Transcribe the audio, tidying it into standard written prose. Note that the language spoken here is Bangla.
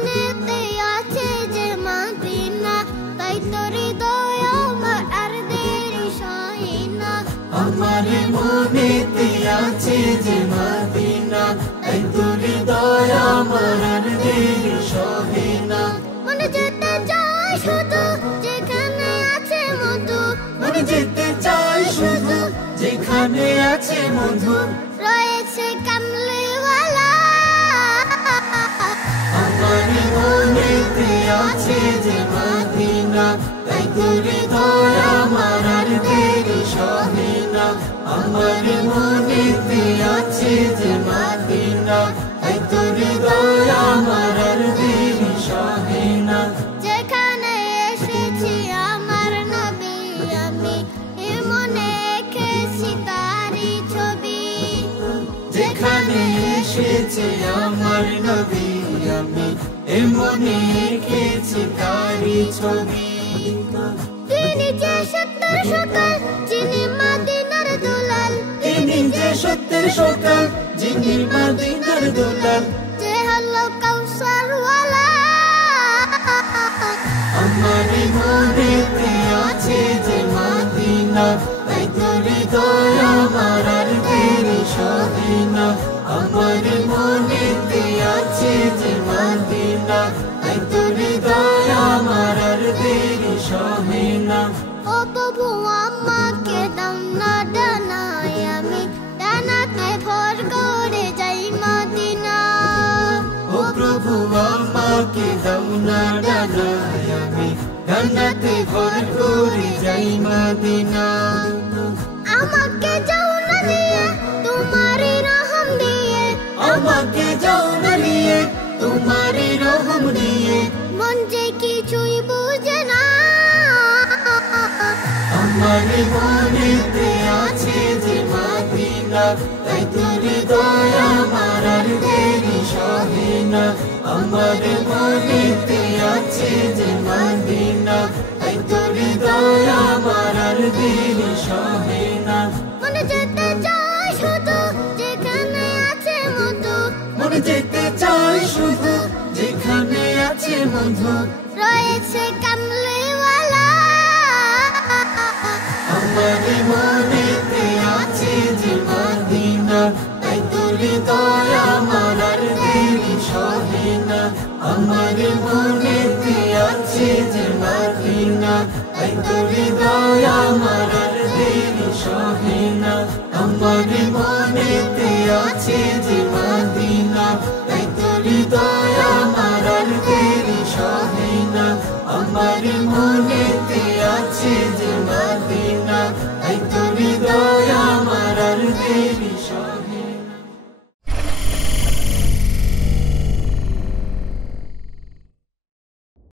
মনেতে আছে যে মদিনা, তাই তো হৃদয় আমার আর দেরি সহে না। আমার মনেতে আছে যে মদিনা, তাই তো হৃদয় আমার আর দেরি সহে না। মনে যেতে চাই শুধু যেখানে আছে মধু, মনে যেতে চাই শুধু যেখানে আছে মধু, রয়েছে কামলিওয়ালা। আমার মনেতে আছে যে মদিনা, তাই তো হৃদয় আমার আর দেরি সহে না। আমার মনেতে আছে যে মদিনা, তাই তো হৃদয় আমার আর দেরি সহে না। যেখানে এসেছি আমার নবী আমি, এ মনে এঁকেছি তারই ছবি। যেখানে এসেছে আমার নবী আমি, এ মনে এঁকেছি তারই ছবি। তিনি যে সত্যের সকাল, যিনি মদিনার দুলাল, তিনি যে সত্যের সকাল, যিনি মদিনার দুলাল, যে হলো কাউসারওয়ালা। আমার মনেতে আছে যে মদিনা, তাই তো হৃদয় আমার আর দেরি সহে না। আমার মনেতে আছে যে মদিনা, তাই তো হৃদয় আমার আর দেরি সহে না। ও প্রভু আমাকে দাও না ডানায়, আমি ডানাতে ভর করে যাই মদিনা। ও প্রভু আমাকে দাও না ডানায়, আমি ডানাতে ভর করে যাই মদিনা। আমাকে যাও না নিয়ে তোমারই রহম দিয়ে, আমাকে যাও না নিয়ে তোমারই রহম দিয়ে, মন যে কিছুই বুঝে না। আমার মনেতে আছে যে মদিনা, তাই তো হৃদয় আমার আর দেরি সহে না। আমার মনেতে আছে যে মদিনা, তাই তো হৃদয় আমার আর দেরি সহে না। মনে যেতে চাই শুধু যেখানে আছে মধু, মনে যেতে চাই শুধু যেখানে আছে মধু, রয়েছে কামলিওয়ালা। আমার মনেতে আছে যে মদিনা, তাই তো হৃদয় আমার আর দেরি সহে না। আমার মনেতে আছে যে মদিনা, তাই তো হৃদয় আমার আর দেরি সহে না। আমার মনেতে আছে যে মদিনা, তাই তো হৃদয় আমার আর দেরি সহে না। আমার মনেতে আছে যে মদিনা, তাই তো হৃদয় আমার আর দেরি সহে না।